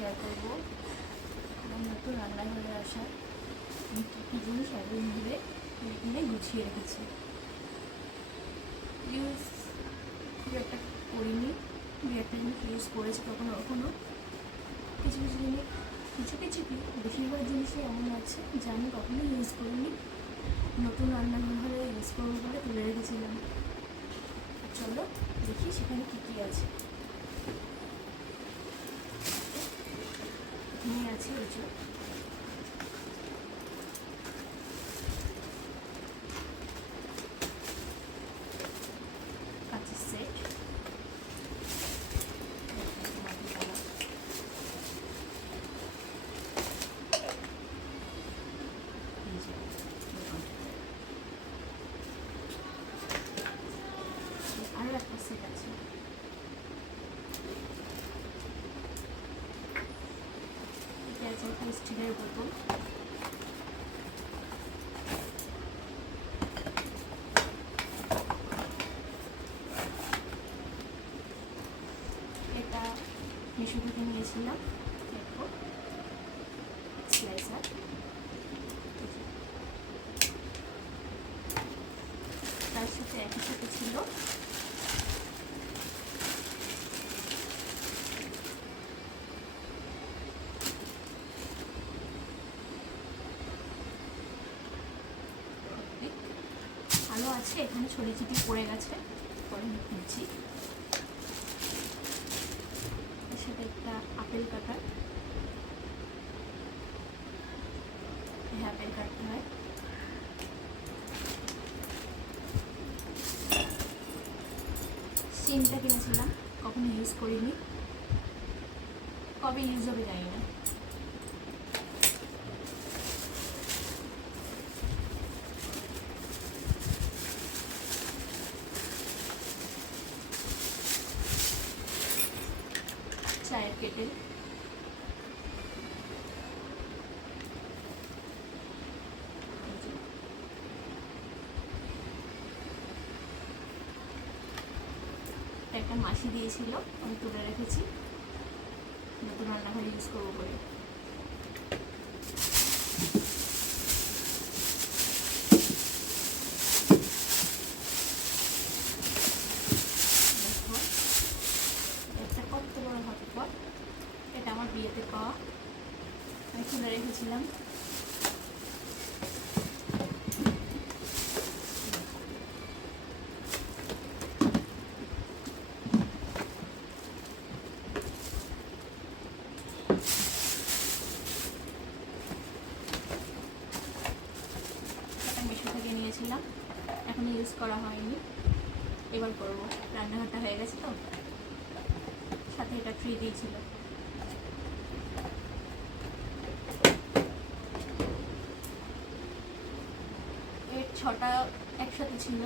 Share করব। আমার নতুন রান্নাঘরে আসা। কী কী জিনিস একদিন ধরে এখানে গুছিয়ে রেখেছি। ইউজ খুব একটা করিনি। দু একটা জিনিস ইউজ করেছি কখনো কখনো। কিছু কিছু জিনিস, কিছু কিছু কি, বেশিরভাগ জিনিসই এমন আছে যা আমি কখনো ইউজ করিনি। নতুন রান্নাঘরে ইউজ করব বলে তুলে রেখেছিলাম। চলো দেখি সেখানে কী কী আছে। এখানে আছে ওই যে কাঁচের সেট আরও একটা সেট আছে এটা আছে একটা স্টিলের বোতল। এটা মিশো থেকে নিয়েছিলাম। দেখো স্লাইসার তার সাথে একই সাথে ছিল ভালো আছে, এখানে ছড়িয়ে ছিটিয়ে পড়ে গেছে। পরে আমি এর সাথে একটা আপেল কাটা হ্যাঁ আপেল কাটতে হয়। সিমটা কিনেছিলাম, কখনো ইউজ করিনি। কবে ইউজ হবে জানি না। চায়ের এটা একটা মাসি দিয়েছিল আমি তুলে রেখেছি। নতুন রান্নাঘরে ইউজ করব বলে দেখো, একটা কত বড় হটপট এটা আমার বিয়েতে পাওয়া আমি খুলে রেখেছিলাম এটা মিশো থেকে নিয়েছিলাম এখন ইউজ করা হয়নি এবার করব। রান্নাঘরটা হয়ে গেছে তো। সাথে এটা ফ্রি দিয়েছিল এর ছটা একসাথে ছিল,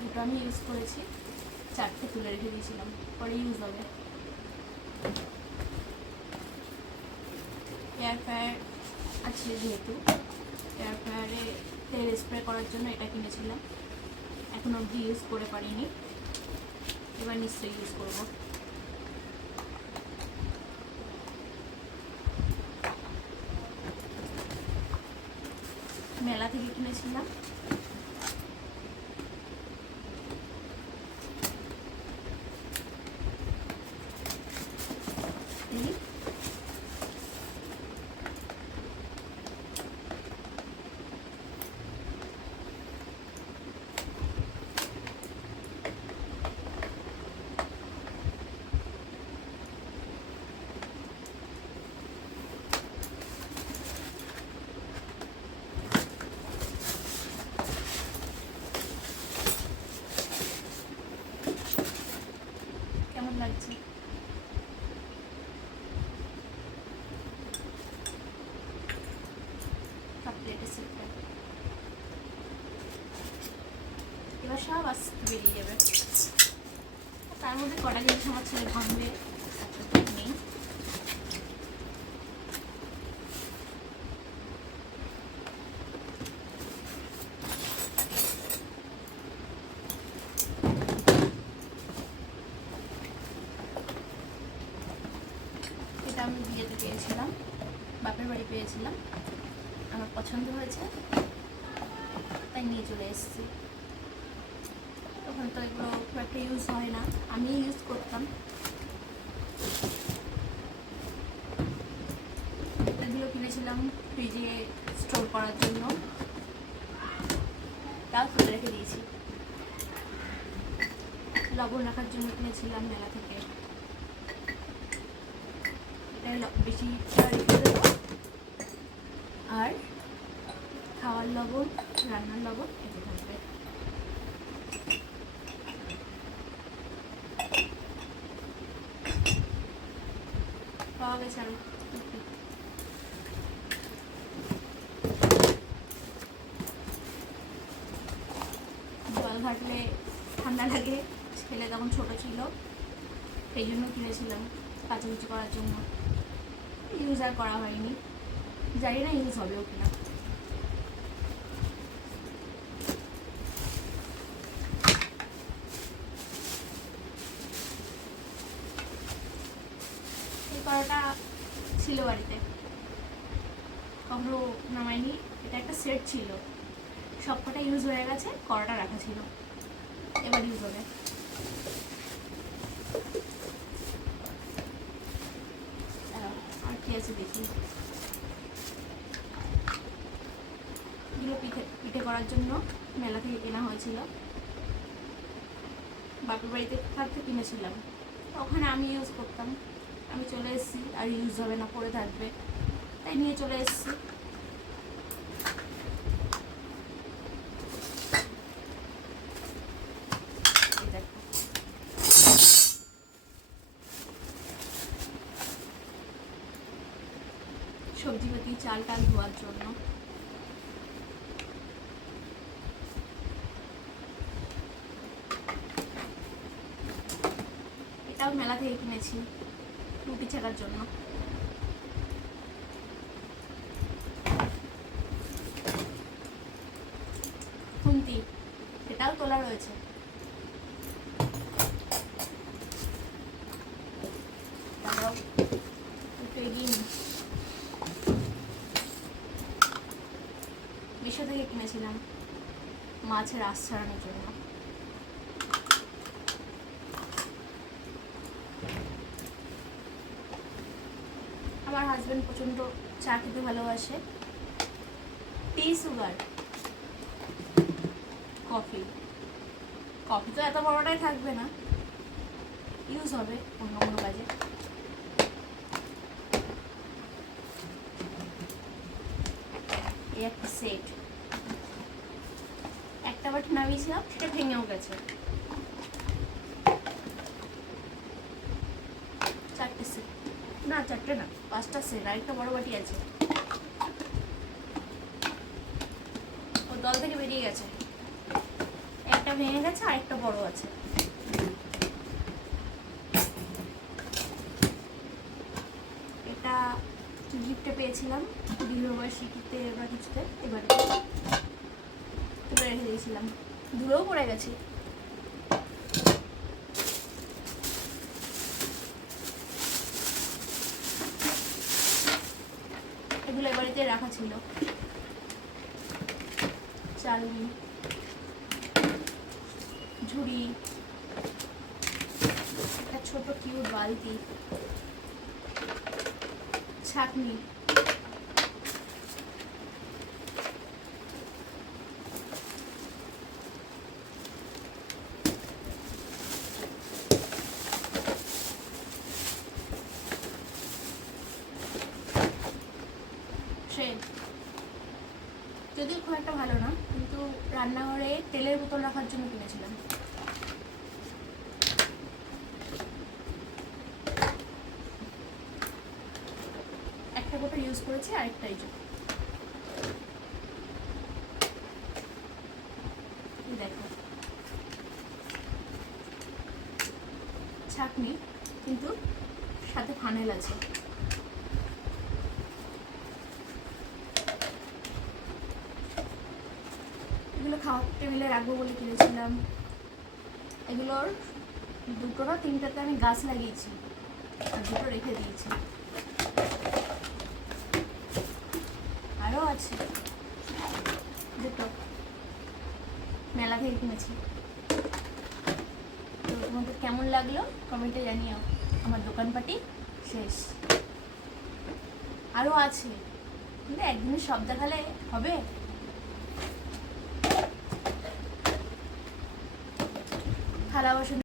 দুটো আমি ইউজ করেছি। চারটে তুলে রেখে দিয়েছিলাম, পরে ইউজ হবে। এয়ার ফ্রায়ার আছে যেহেতু। এয়ার ফ্রায়ারে তেল স্প্রে করার জন্য এটা কিনেছিলাম। এখন অবধি ইউজ করে পারিনি। এবার নিশ্চয়ই ইউজ করব মেলা থেকে কিনেছিলাম। এবার সব আস্তে বেরিয়ে যাবে। তার মধ্যে কটা জিনিস আমার ছেলে ভাঙবে আমি বিয়েতে পেয়েছিলাম, বাপের বাড়ি পেয়েছিলাম। পছন্দ হয়েছে। তাই নিয়ে চলে এসেছি। তখন তো এগুলো খুব একটা ইউজ হয় না। আমি ইউজ করতাম। এগুলো কিনেছিলাম ফ্রিজে স্টোর করার জন্য। তাও খুলে রেখে দিয়েছি। লবণ রাখার জন্য কিনেছিলাম মেলা থেকে। এটা বেশি আর খাওয়ার লবণ, রান্নার লবণ এতে থাকবে। পাওয়া গেছে আরও। জল ঘাটলে ঠান্ডা লাগে, ছেলে তখন ছোট ছিল, সেই জন্য কিনেছিলাম কাচাকুচি করার জন্য। ইউজ আর করা হয়নি। জানি না ইউজ হবেও কিনা। কড়াটা ছিল বাড়িতে। কখনো নামাইনি এটা একটা সেট ছিল। সব কটা ইউজ হয়ে গেছে কড়াটা রাখা ছিল। এবার ইউজ হবে। আর কি আছে দেখি। পিঠে পিঠে করার জন্য মেলা থেকে কেনা হয়েছিল। বাপের বাড়িতে থাকতে কিনেছিলাম। ওখানে আমি ইউজ করতাম। আমি চলে এসেছি, আর ইউজ হবে না, পড়ে থাকবে। তাই নিয়ে চলে এসেছি। সবজিপাতি চাল টাল ধোয়ার জন্য। এটাও মেলা থেকে কিনেছি। রুটি ছাকার জন্য। খুন্তি সেটাও তোলা রয়েছে। মিশো থেকে কিনেছিলাম মাছের আশ ছাড়ানোর জন্য। আমার হাজবেন্ড প্রচণ্ড চা খেতে ভালোবাসে। টি সুগার কফি কফি তো এত বড়টাই থাকবে না। ইউজ হবে অন্য অন্য কাজে। একটা সেট একটা বাটি নামিয়েছিলাম, সেটা ভেঙেও গেছে চারটে সেট না, চারটে না, পাঁচটা সেট আর একটা বড় বাটি আছে। ও দল থেকে বেরিয়ে গেছে। একটা ভেঙে গেছে আর একটা বড় আছে। এটা গিফটে পেয়েছিলাম বিবাহবার্ষিকীতে বা কিছুতে এবারে রেখে দিয়েছিলাম। দূরেও পড়ে গেছে। বাড়িতে রাখা ছিল। চালনি ঝুড়ি একটা ছোট কিউট বালতি ছাকনি। খুব একটা ভালো না, কিন্তু রান্নাঘরে তেলের বোতল রাখার জন্য কিনেছিলাম। একটা বোতল ইউজ করেছি আরেকটাই এই যে। এই দেখো ছাকনি কিন্তু সাথে ফানেল আছে খাওয়ার টেবিলে রাখব বলে কিনেছিলাম। এগুলোর দুটো না তিনটাতে আমি গাছ লাগিয়েছি, আর দুটো রেখে দিয়েছি। আরও আছে। দুটো। মেলা থেকে কিনেছি। তো তোমাদের কেমন লাগল? কমেন্টে জানিও। আমার দোকানপাটি শেষ। আরও আছে। কিন্তু একদিনে সব দেখালে হবে? থালা বাসন